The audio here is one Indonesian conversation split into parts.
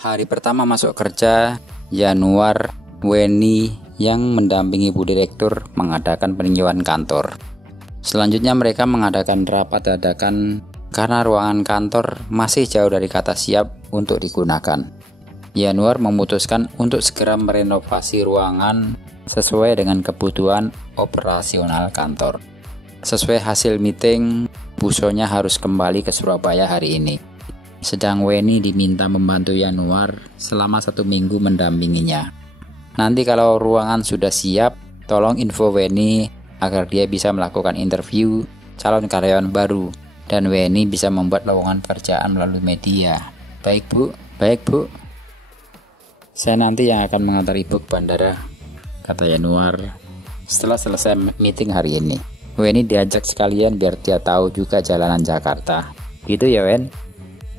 Hari pertama masuk kerja, Yanuar, Weni yang mendampingi Bu Direktur mengadakan peninjauan kantor. Selanjutnya mereka mengadakan rapat dadakan karena ruangan kantor masih jauh dari kata siap untuk digunakan. Yanuar memutuskan untuk segera merenovasi ruangan sesuai dengan kebutuhan operasional kantor. Sesuai hasil meeting, Busonya harus kembali ke Surabaya hari ini. Sedang Weni diminta membantu Yanuar selama 1 minggu mendampinginya. Nanti kalau ruangan sudah siap, tolong info Weni agar dia bisa melakukan interview calon karyawan baru dan Weni bisa membuat lowongan pekerjaan melalui media. Baik Bu, baik Bu. Saya nanti yang akan mengantar Ibu ke bandara, kata Yanuar setelah selesai meeting hari ini. Weni diajak sekalian biar dia tahu juga jalanan Jakarta. Gitu ya Wen?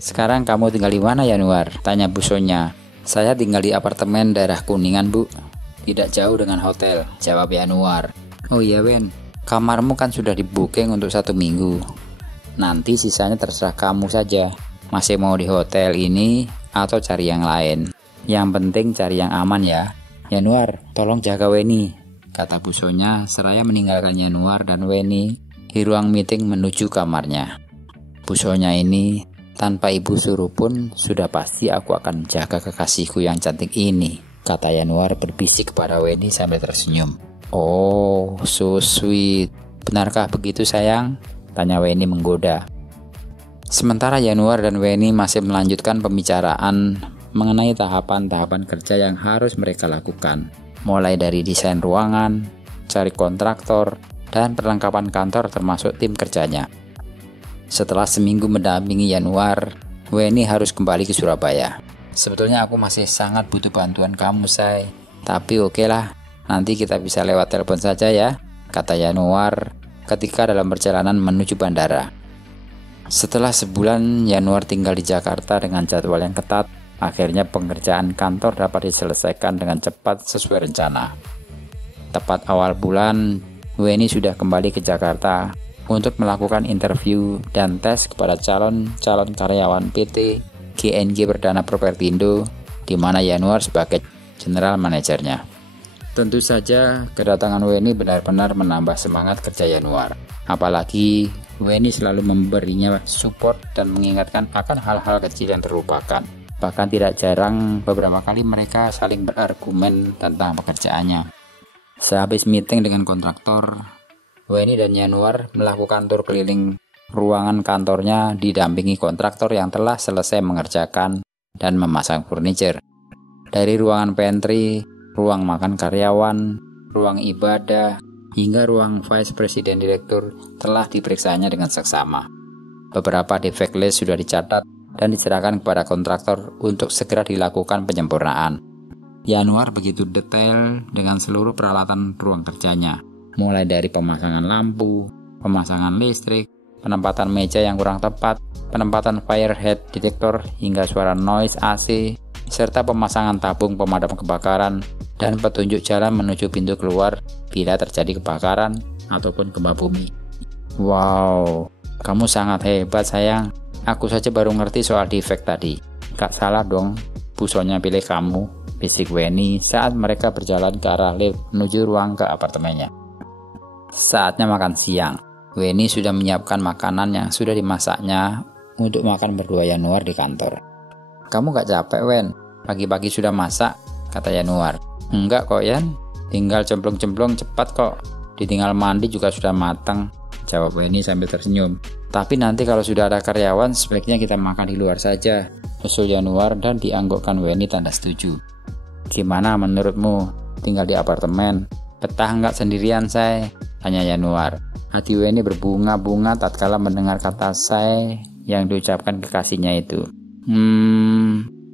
Sekarang kamu tinggal di mana Yanuar? Tanya Busonya. Saya tinggal di apartemen daerah Kuningan Bu. Tidak jauh dengan hotel, jawab Yanuar. Oh iya Wen, kamarmu kan sudah di booking untuk 1 minggu. Nanti sisanya terserah kamu saja. Masih mau di hotel ini atau cari yang lain. Yang penting cari yang aman ya. Yanuar, tolong jaga Weni, kata Busonya seraya meninggalkan Yanuar dan Weni di ruang meeting menuju kamarnya. Busonya ini tanpa ibu suruh pun sudah pasti aku akan jaga kekasihku yang cantik ini, kata Yanuar berbisik kepada Weni sambil tersenyum. Oh, so sweet. Benarkah begitu sayang? Tanya Weni menggoda. Sementara Yanuar dan Weni masih melanjutkan pembicaraan mengenai tahapan-tahapan kerja yang harus mereka lakukan, mulai dari desain ruangan, cari kontraktor, dan perlengkapan kantor termasuk tim kerjanya. Setelah seminggu mendampingi Yanuar, Weni harus kembali ke Surabaya. Sebetulnya aku masih sangat butuh bantuan kamu, Say. Tapi oke lah, nanti kita bisa lewat telepon saja ya, kata Yanuar ketika dalam perjalanan menuju bandara. Setelah sebulan Yanuar tinggal di Jakarta dengan jadwal yang ketat, akhirnya pengerjaan kantor dapat diselesaikan dengan cepat sesuai rencana. Tepat awal bulan, Weni sudah kembali ke Jakarta untuk melakukan interview dan tes kepada calon karyawan PT GNG Perdana Propertindo, di mana Yanuar sebagai general manajernya. Tentu saja kedatangan Weni benar-benar menambah semangat kerja Yanuar. Apalagi Weni selalu memberinya support dan mengingatkan akan hal-hal kecil yang terlupakan. Bahkan tidak jarang beberapa kali mereka saling berargumen tentang pekerjaannya. Sehabis meeting dengan kontraktor, Weni dan Yanuar melakukan tur keliling ruangan kantornya didampingi kontraktor yang telah selesai mengerjakan dan memasang furniture. Dari ruangan pantry, ruang makan karyawan, ruang ibadah, hingga ruang vice president direktur telah diperiksanya dengan seksama. Beberapa defect list sudah dicatat dan diserahkan kepada kontraktor untuk segera dilakukan penyempurnaan. Yanuar begitu detail dengan seluruh peralatan ruang kerjanya, mulai dari pemasangan lampu, pemasangan listrik, penempatan meja yang kurang tepat, penempatan firehead detector hingga suara noise AC, serta pemasangan tabung pemadam kebakaran dan petunjuk jalan menuju pintu keluar bila terjadi kebakaran ataupun gempa bumi. Wow, kamu sangat hebat sayang. Aku saja baru ngerti soal defect tadi. Gak salah dong, Busonya pilih kamu, bisik Weni saat mereka berjalan ke arah lift menuju ruang ke apartemennya. Saatnya makan siang. Weni sudah menyiapkan makanan yang sudah dimasaknya untuk makan berdua Yanuar di kantor. Kamu gak capek Wen? Pagi-pagi sudah masak, kata Yanuar. Enggak kok Yan, tinggal cemplung-cemplung cepat kok. Ditinggal mandi juga sudah matang, jawab Weni sambil tersenyum. Tapi nanti kalau sudah ada karyawan, sebaiknya kita makan di luar saja, usul Yanuar dan dianggukkan Weni tanda setuju. Gimana menurutmu tinggal di apartemen? Betah nggak sendirian, Say? Tanya Yanuar. Hati Weni berbunga-bunga tatkala mendengar kata Say yang diucapkan kekasihnya itu.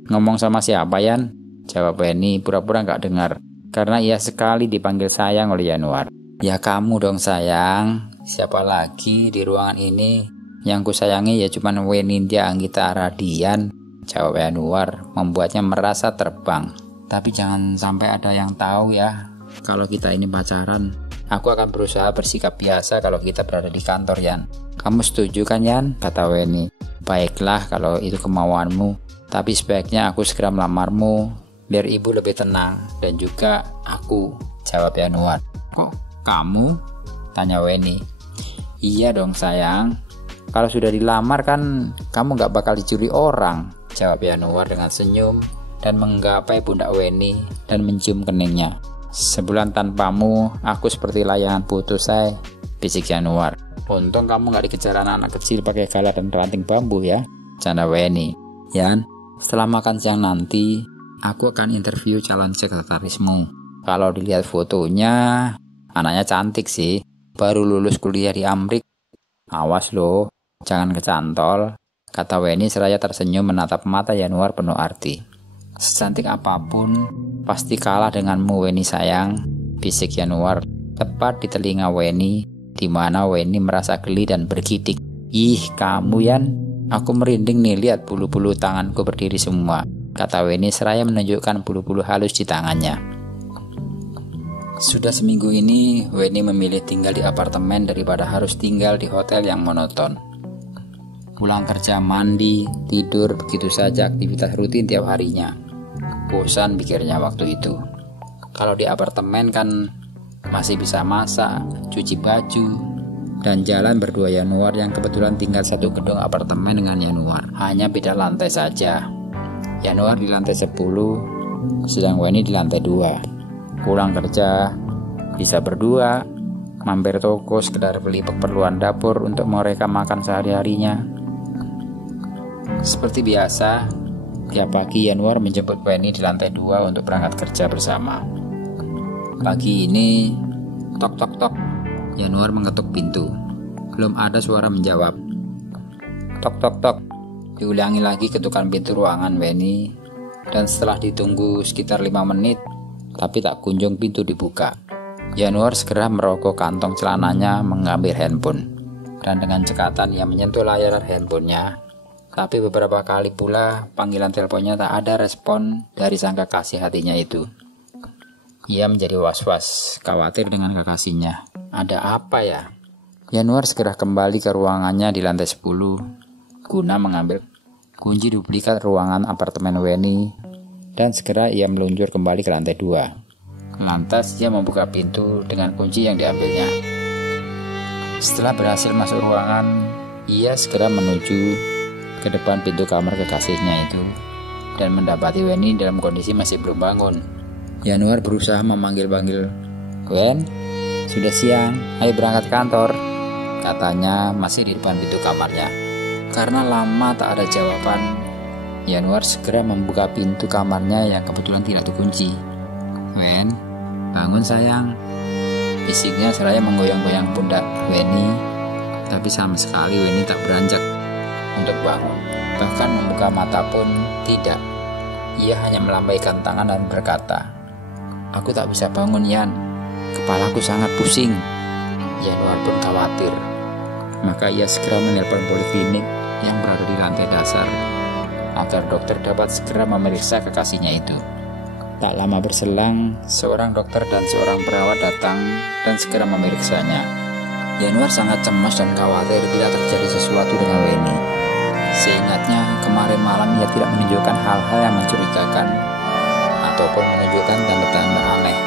Ngomong sama siapa Yan? Jawab Weni pura-pura nggak dengar, karena ia sekali dipanggil sayang oleh Yanuar. Ya kamu dong sayang. Siapa lagi di ruangan ini? Yang ku sayangi ya cuman Wenindya Anggita Aradian, jawab Yanuar, membuatnya merasa terbang. Tapi jangan sampai ada yang tahu ya kalau kita ini pacaran. Aku akan berusaha bersikap biasa kalau kita berada di kantor Yan. Kamu setuju kan Yan? Kata Weni. Baiklah kalau itu kemauanmu. Tapi sebaiknya aku segera melamarmu, biar ibu lebih tenang, dan juga aku, jawab Yanuar. Kok kamu? Tanya Weni. Iya dong sayang, kalau sudah dilamar kan kamu gak bakal dicuri orang, jawab Yanuar dengan senyum dan menggapai pundak Weni dan mencium keningnya. Sebulan tanpamu, aku seperti layangan putus, say, bisik Yanuar. Untung kamu gak dikejar anak-anak kecil pakai galah dan ranting bambu ya, canda Weni. Yan, setelah makan siang nanti, aku akan interview calon sekretarismu. Kalau dilihat fotonya, anaknya cantik sih, baru lulus kuliah di Amrik. Awas loh, jangan kecantol, kata Weni seraya tersenyum menatap mata Yanuar penuh arti. Secantik apapun, pasti kalah denganmu Weni sayang, bisik Yanuar tepat di telinga Weni, di mana Weni merasa geli dan bergidik. Ih kamu Yan, aku merinding nih lihat bulu-bulu tanganku berdiri semua, kata Weni seraya menunjukkan bulu-bulu halus di tangannya. Sudah seminggu ini, Weni memilih tinggal di apartemen daripada harus tinggal di hotel yang monoton. Pulang kerja, mandi, tidur, begitu saja aktivitas rutin tiap harinya. Bosan pikirnya waktu itu. Kalau di apartemen kan masih bisa masak, cuci baju, dan jalan berdua Yanuar yang kebetulan tinggal satu gedung apartemen dengan Yanuar. Hanya beda lantai saja. Yanuar di lantai 10, sedang Weni di lantai 2. Pulang kerja, bisa berdua, mampir toko sekedar beli keperluan dapur untuk mereka makan sehari-harinya. Seperti biasa, tiap pagi Yanuar menjemput Weni di lantai 2 untuk berangkat kerja bersama. Pagi ini, tok tok tok, Yanuar mengetuk pintu. Belum ada suara menjawab. Tok tok tok, diulangi lagi ketukan pintu ruangan Weni, dan setelah ditunggu sekitar 5 menit, tapi tak kunjung pintu dibuka. Yanuar segera merogoh kantong celananya mengambil handphone, dan dengan cekatan ia menyentuh layar handphonenya. Tapi beberapa kali pula panggilan teleponnya tak ada respon dari sang kekasih hatinya itu. Ia menjadi was-was, khawatir dengan kekasihnya. Ada apa ya? Yanuar segera kembali ke ruangannya di lantai 10 guna mengambil kunci duplikat ruangan apartemen Weni, dan segera ia meluncur kembali ke lantai 2. Lantas ia membuka pintu dengan kunci yang diambilnya. Setelah berhasil masuk ruangan, ia segera menuju ke depan pintu kamar kekasihnya itu dan mendapati Weni dalam kondisi masih belum bangun. Yanuar berusaha memanggil-panggil, "Wen, sudah siang, ayo berangkat kantor," katanya masih di depan pintu kamarnya. Karena lama tak ada jawaban, Yanuar segera membuka pintu kamarnya yang kebetulan tidak dikunci. "Wen, bangun sayang," bisiknya seraya menggoyang-goyang pundak Weni, tapi sama sekali Weni tak beranjak untuk bangun. Bahkan membuka mata pun tidak. Ia hanya melambaikan tangan dan berkata, "Aku tak bisa bangun Yan, kepalaku sangat pusing." Yanuar pun khawatir. Maka ia segera menelpon poliklinik yang berada di lantai dasar agar dokter dapat segera memeriksa kekasihnya itu. Tak lama berselang, seorang dokter dan seorang perawat datang dan segera memeriksanya. Yanuar sangat cemas dan khawatir bila terjadi sesuatu dengan Weni. Seingatnya, kemarin malam ia tidak menunjukkan hal-hal yang mencurigakan ataupun menunjukkan tanda-tanda aneh.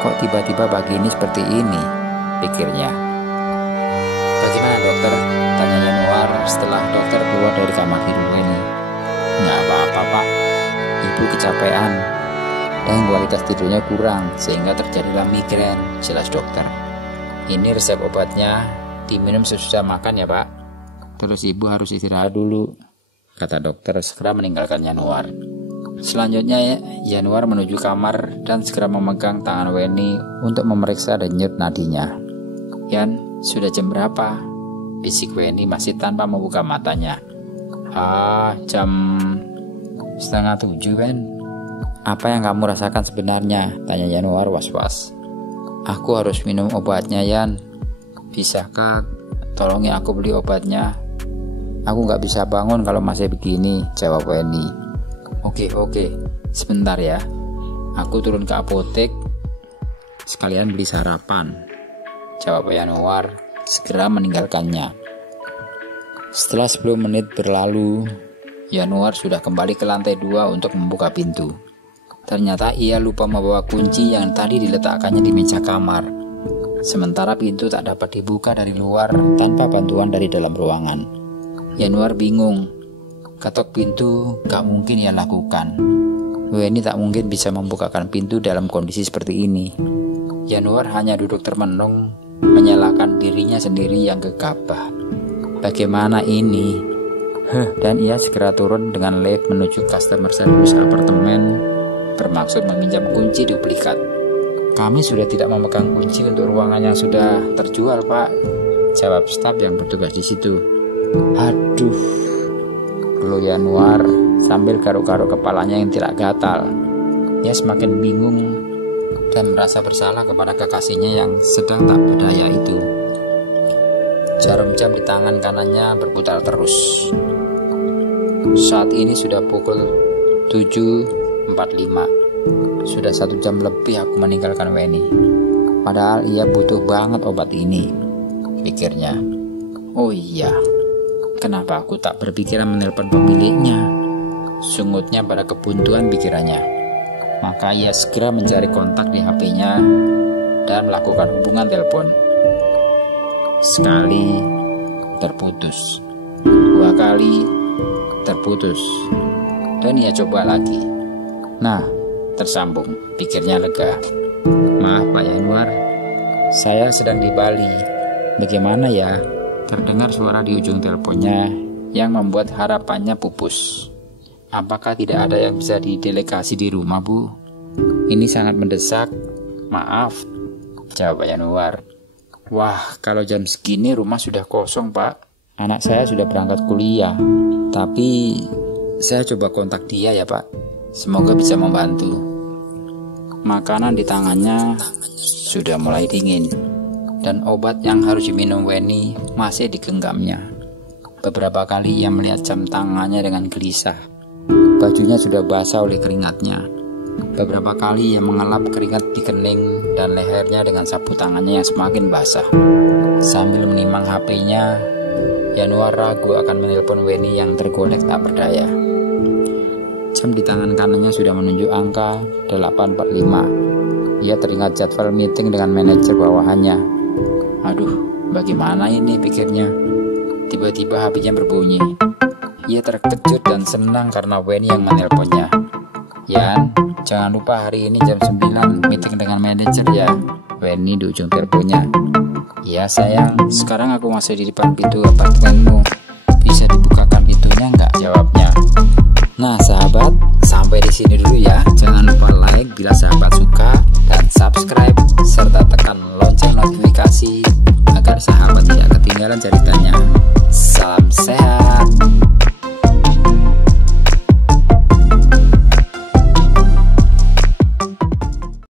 Kok tiba-tiba pagi ini seperti ini, pikirnya. "Bagaimana dokter?" tanya Yanuar setelah dokter keluar dari kamar tidur Weni. "Nggak apa-apa pak, ibu kecapean dan kualitas tidurnya kurang sehingga terjadilah migrain," jelas dokter. "Ini resep obatnya, diminum sesudah makan ya pak. Terus ibu harus istirahat dulu," kata dokter segera meninggalkan Yanuar. Selanjutnya Yanuar menuju kamar dan segera memegang tangan Weni untuk memeriksa denyut nadinya. "Yan, sudah jam berapa?" bisik Weni masih tanpa membuka matanya. Jam 6:30 Wen." "Apa yang kamu rasakan sebenarnya?" tanya Yanuar was-was. "Aku harus minum obatnya Yan. Bisakah tolong ya aku beli obatnya? Aku gak bisa bangun kalau masih begini," jawab Weni. Oke, sebentar ya. Aku turun ke apotek sekalian beli sarapan," jawab Yanuar segera meninggalkannya. Setelah 10 menit berlalu, Yanuar sudah kembali ke lantai 2 untuk membuka pintu. Ternyata ia lupa membawa kunci yang tadi diletakkannya di meja kamar. Sementara pintu tak dapat dibuka dari luar tanpa bantuan dari dalam ruangan. Yanuar bingung. Ketok pintu gak mungkin ia lakukan. Weni tak mungkin bisa membukakan pintu dalam kondisi seperti ini. Yanuar hanya duduk termenung, menyalahkan dirinya sendiri yang gegabah. Bagaimana ini? Dan ia segera turun dengan lift menuju customer service apartemen bermaksud meminjam kunci duplikat. Kami sudah tidak memegang kunci untuk ruangan yang sudah terjual, Pak, jawab staf yang bertugas di situ. Aduh, keluh Yanuar sambil garuk-garuk kepalanya yang tidak gatal. Ia semakin bingung dan merasa bersalah kepada kekasihnya yang sedang tak berdaya itu. Jarum jam di tangan kanannya berputar terus. Saat ini sudah pukul 7.45. Sudah 1 jam lebih aku meninggalkan Weni. Padahal ia butuh banget obat ini, pikirnya. Oh iya, kenapa aku tak berpikiran menelpon pemiliknya? Sungutnya pada kebuntuan pikirannya. Maka ia segera mencari kontak di HP-nya dan melakukan hubungan telepon. Sekali terputus, 2 kali terputus, dan ia coba lagi. Nah, tersambung, pikirnya lega. Maaf Pak Yanuar, saya sedang di Bali. Bagaimana ya? Terdengar suara di ujung teleponnya yang membuat harapannya pupus. Apakah tidak ada yang bisa didelegasi di rumah, Bu? Ini sangat mendesak. Maaf, jawab Pak Yanuar. Wah, kalau jam segini rumah sudah kosong, Pak. Anak saya sudah berangkat kuliah. Tapi saya coba kontak dia ya, Pak. Semoga bisa membantu. Makanan di tangannya sudah mulai dingin, dan obat yang harus diminum Weni masih digenggamnya. Beberapa kali ia melihat jam tangannya dengan gelisah. Bajunya sudah basah oleh keringatnya. Beberapa kali ia mengelap keringat di kening dan lehernya dengan sapu tangannya yang semakin basah. Sambil menimang HP-nya, Yanuar ragu akan menelpon Weni yang tergolek tak berdaya. Jam di tangan kanannya sudah menunjuk angka 8.45. Ia teringat jadwal meeting dengan manajer bawahannya. Aduh, bagaimana ini, pikirnya. Tiba-tiba HP-nya berbunyi. Ia terkejut dan senang karena Weni yang menelponnya. Yan, jangan lupa hari ini jam 9 meeting dengan manajer ya. Weni di ujung teleponnya. Ya sayang, sekarang aku masih di depan pintu apartemenmu. Bisa dibukakan pintunya nggak? Jawabnya. Nah sahabat, sampai di sini dulu ya. Jangan lupa like bila sahabat suka dan subscribe serta tekan lonceng notifikasi agar sahabat tidak ketinggalan ceritanya.